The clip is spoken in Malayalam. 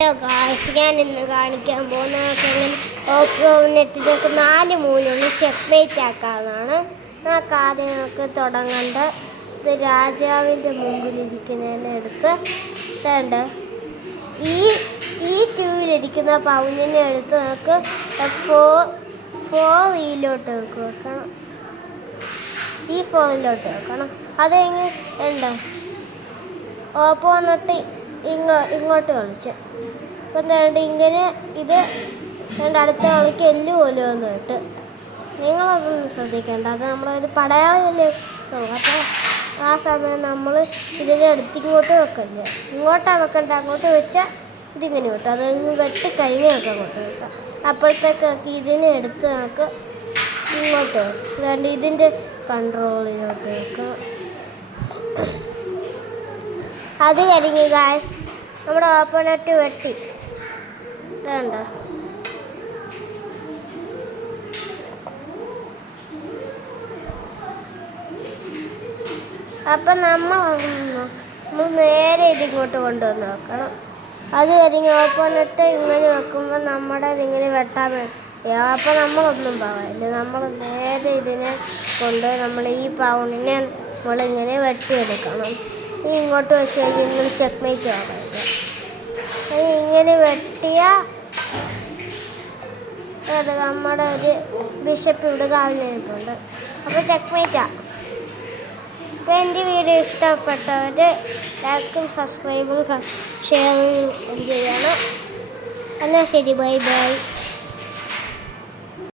ഹലോ ഗായ്സ്, ഞാൻ ഇന്ന് കാണിക്കാൻ പോകുന്നതൊക്കെ എങ്ങനെ ഓപ്പോനെറ്റിലേക്ക് 4 മൂലൊന്ന് ചെക്ക്മേറ്റ് ആക്കാവുന്നതാണ്. നമുക്ക് ആദ്യം നമുക്ക് തുടങ്ങേണ്ട ഇത് രാജാവിൻ്റെ മുമ്പിലിരിക്കുന്നതിനെ എടുത്ത് വേണ്ട ഈ ട്യൂവിലിരിക്കുന്ന പൗനിനെ എടുത്ത് നമുക്ക് ഫോറിലോട്ട് വെക്കണം. ഈ ഫോറിലോട്ട് വെക്കണം. അതെങ്ങനെ ഉണ്ട് ഓപ്പോണറ്റ് ഇങ്ങോട്ട് കളിച്ച് അപ്പം എന്താണ്ട് ഇങ്ങനെ ഇത് അടുത്ത കളിക്ക് എല്ല് പോലും ഒന്ന് ഇട്ട് നിങ്ങളതൊന്നും ശ്രദ്ധിക്കേണ്ട. അത് നമ്മളൊരു പടയാളിയല്ലേ അപ്പോൾ ആ സമയം നമ്മൾ ഇതിനെ എടുത്ത് ഇങ്ങോട്ട് വെക്കണ്ട. ഇങ്ങോട്ടാണ് വെക്കേണ്ട. അങ്ങോട്ട് വെച്ചാൽ ഇതിങ്ങനെ കിട്ടും. അത് വെട്ടിക്കഴിഞ്ഞൊക്കെ അങ്ങോട്ട് വെക്കാം. അപ്പോഴത്തേക്കൊക്കെ ഇതിനെ എടുത്ത് നമുക്ക് ഇങ്ങോട്ട് വെക്കാം. ഇതിൻ്റെ കൺട്രോളിലോട്ട് വെക്കാം. അത് കഴിഞ്ഞ് ഗായ്സ് നമ്മുടെ ഓപ്പോണറ്റ് വെട്ടി വേണ്ട. അപ്പം നമ്മൾ നേരെ ഇതിങ്ങോട്ട് കൊണ്ടുവന്ന് വെക്കണം. അത് കഴിഞ്ഞ് ഓപ്പോണറ്റ് ഇങ്ങനെ വെക്കുമ്പോൾ നമ്മുടെ ഇതിങ്ങനെ വെട്ടാൻ അപ്പോൾ നമ്മളൊന്നും പറയില്ല. നമ്മൾ നേരെ ഇതിനെ കൊണ്ട് നമ്മൾ ഈ പൗണിനെ നമ്മളിങ്ങനെ വെട്ടിയെടുക്കണം. ഇങ്ങോട്ട് വെച്ച് കഴിഞ്ഞാൽ ഇങ്ങനെ ചെക്ക്മേറ്റ് ആവാറില്ല. ഇങ്ങനെ വെട്ടിയാൽ നമ്മുടെ ഒരു ബിഷപ്പ് ഇവിടെ കാവിലിരിപ്പുണ്ട്. അപ്പോൾ ചെക്ക്മേറ്റാണ്. അപ്പോൾ എൻ്റെ വീഡിയോ ഇഷ്ടപ്പെട്ടവർ ലൈക്കും സബ്സ്ക്രൈബും ഷെയറും ചെയ്യണം. എന്നാൽ ശരി, ബൈ ബൈ.